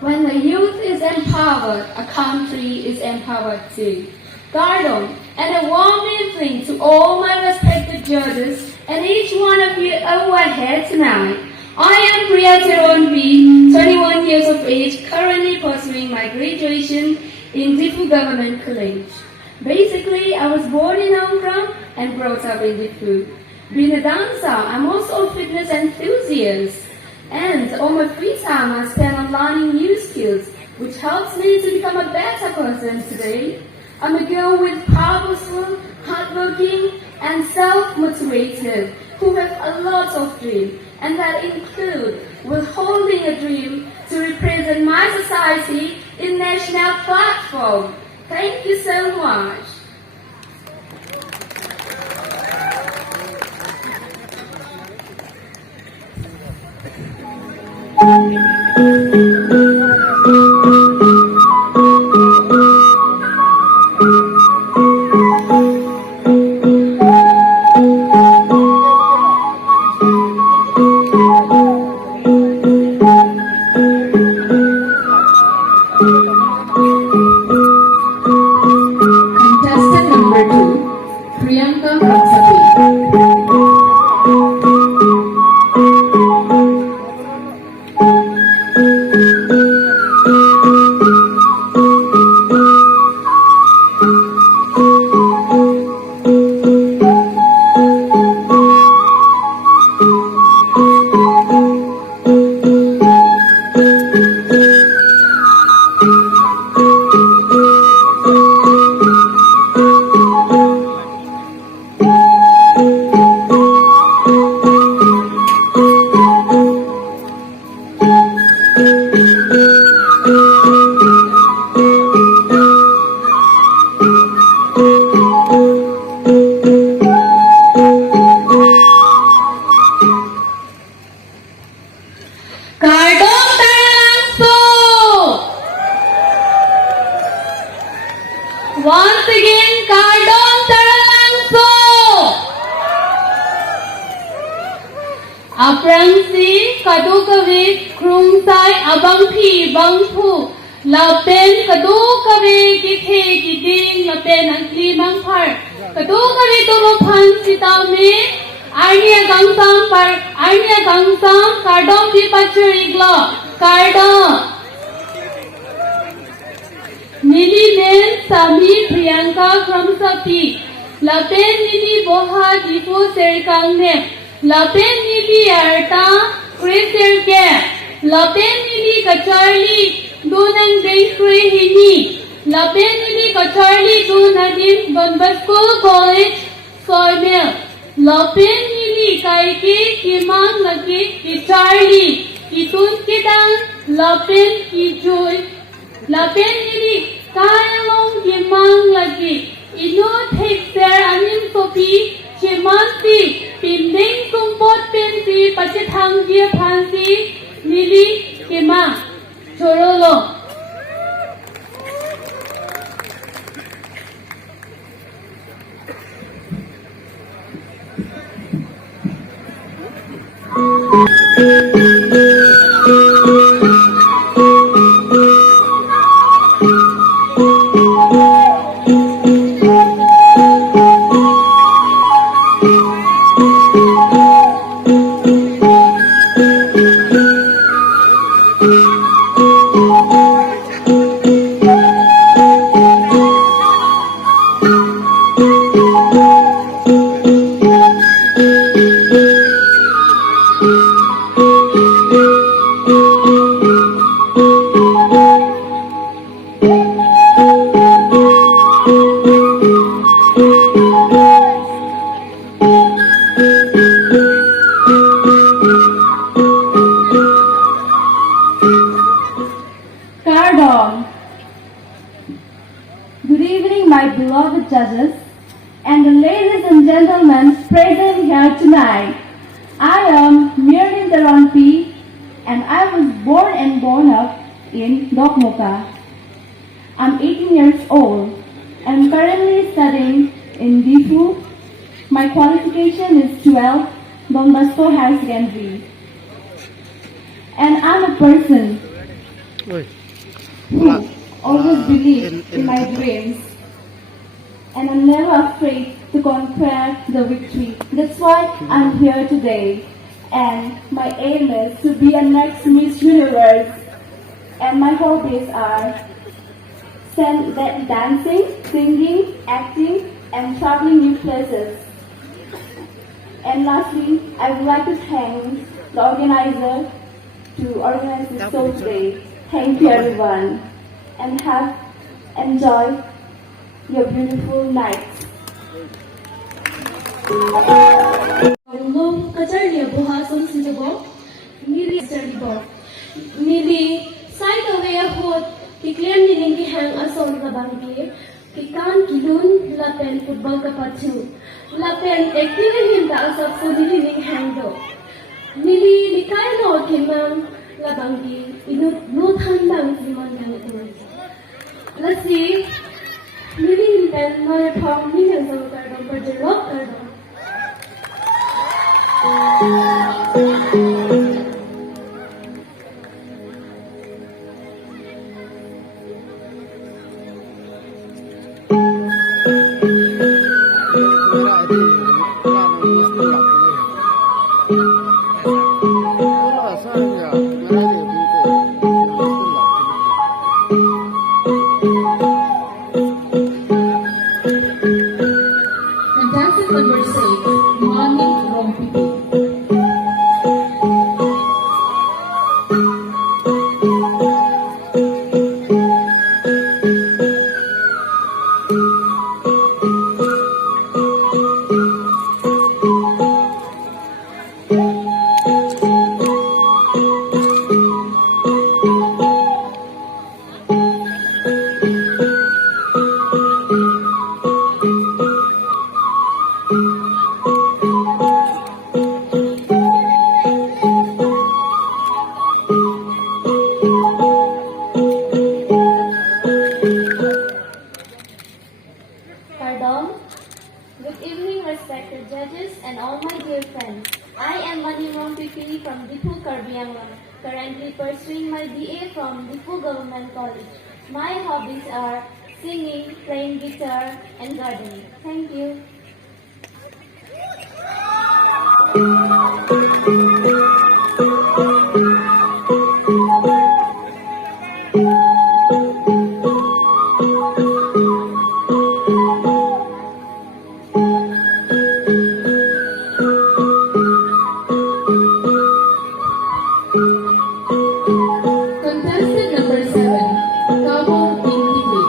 When the youth is empowered, a country is empowered too. Pardon, and a warm evening to all my respected judges and each one of you who are here tonight. I am Priya Teronvi, 21 years of age, currently pursuing my graduation in Diffu Government College. Basically, I was born in Hong Kong and brought up in Diffu. Being a dancer, I'm also a fitness enthusiast. And all my free time I spend on learning new skills, which helps me to become a better person today. I'm a girl with purposeful, hardworking, and self-motivated, who have a lot of dreams, and that include withholding a dream to represent my society in national platform. Thank you so much. Contestant number 2, Priyanka. Once again, Kardong Taralangso. Aprangsi Kadukavik Krungsai Abangpi Bangpu Lapen Kadukavik Githe Giting Lapen Angli Mangpar Kadukavik Tumapan Sitame Arnia Gangsam Kardong Dipachurigla Kardong Nili Men Sami Priyanka Kramsapi Lapen Nili Boha Dipu Serikang Nem Lapen Nili Arta Chris Serge Lapen Nili Kacharli Dunang Dengkri Hini Lapen Nili Kacharli Dunadim Don Bosco College Soymel Lapen Nili Kaiki Kimang Lagi Kicharli Kitun Kitang Lapen Kijoy Lapen Nili Karbi Anglong lagi ino tekser anin sopi chemanti pinding sumpot pensi pacetang dia pansi nili kema chorolo Good evening, my beloved judges and the ladies and gentlemen present here tonight. I am Miriam Daronpi and I was born and grown up in Dokmoka. I'm 18 years old and currently studying in Diffu. My qualification is 12, Don Bosco High Secondary. And I'm a person who always believe in my dreams. And I'm never afraid to conquer the victory. That's why I'm here today. And my aim is to be a next Miss Universe. And my hobbies are dancing, singing, acting, and traveling new places. And lastly, I would like to thank the organizer to organize this show today. Thank you everyone. And enjoy your beautiful night. Anglong kacarnya buhason sinjabo mili serbo mili side away a hot kiklian nilingi hang asol rabangki kikan kilun lapen football kapatu lapen active hinda asap so niling hang do mili likai no kimang labangki inu no thandang siman yang itu let's see mili hinten my pom ni yang so kardon berjerok kardon Contestant number 6, Mami Rompipi. Pardon. Good evening, respected judges and all my dear friends. I am Manimong Pipi from Dipu Karbi Anglong, currently pursuing my BA from Dipu Government College. My hobbies are singing, playing guitar, and gardening. Thank you. Contestant number 7, Kabo Binti.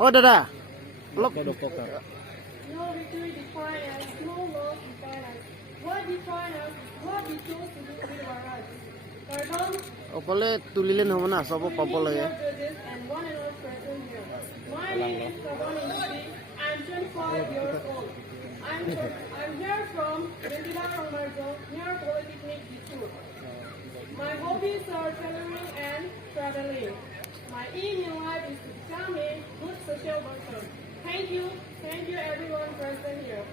Oh, dah. Blok. No victory define us, no loss define us. What define us is what we chose to do with our lives. Pardon, Okole tulilen hobo na sabo pabo dear lage. judges and one and all present here. My name is Karbi. I'm 25 years old. I'm here from Vendila Rangmarjo, near Polytechnic Ditu. My hobbies are tailoring and traveling. My aim in life is to become a good social worker. Thank you everyone present here.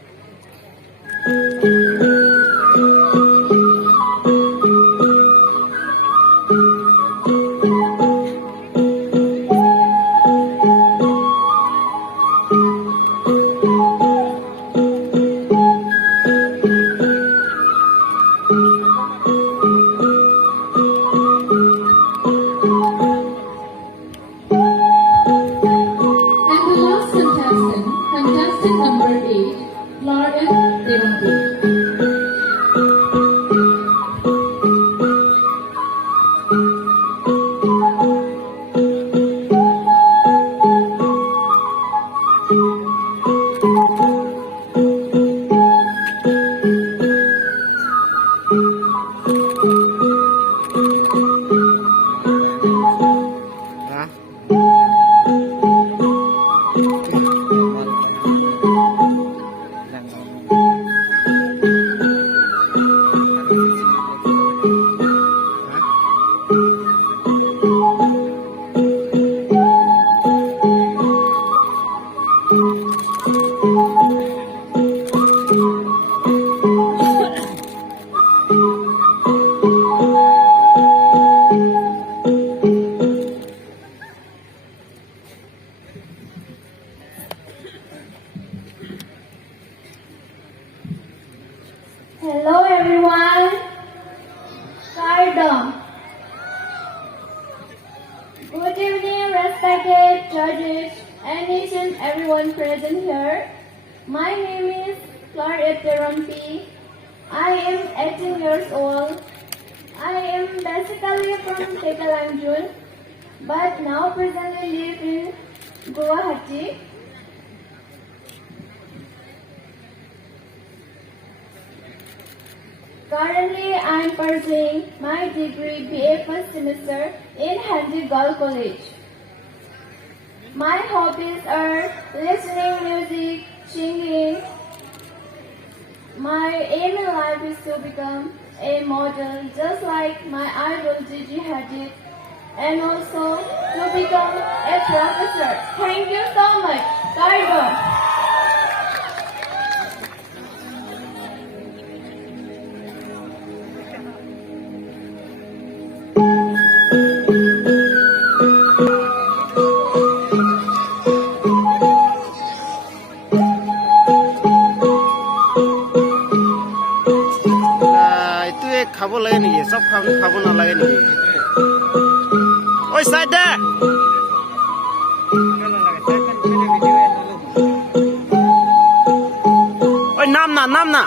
And the last contestant, contestant number 8, Florian Devontae. Hả? Hello everyone. Pardon. Good evening, respected judges and each and everyone present here. My name is Karbi. I am 18 years old. I am basically from Anglong, but now presently live in Guwahati. Currently, I am pursuing my degree BA first semester in Hindi Girls College. My hobbies are listening music, singing. My aim in life is to become a model just like my idol Gigi Hadid, and also to become a professor. Thank you so much. Karbi. এইটোৱে খাব লাগে নেকি? চব খাব নালাগে নেকি? ঐ চাই দে। ঐ নাম না।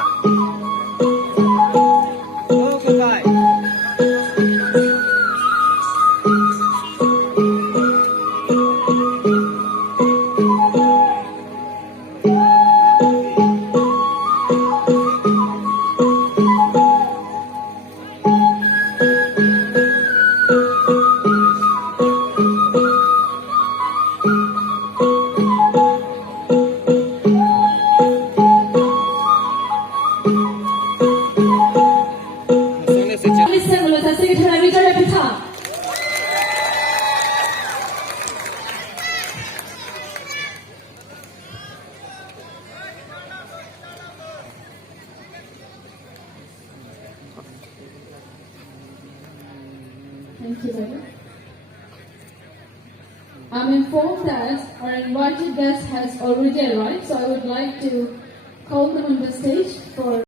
Thank you, David. I'm informed that our invited guest has already arrived, so I would like to call them on the stage for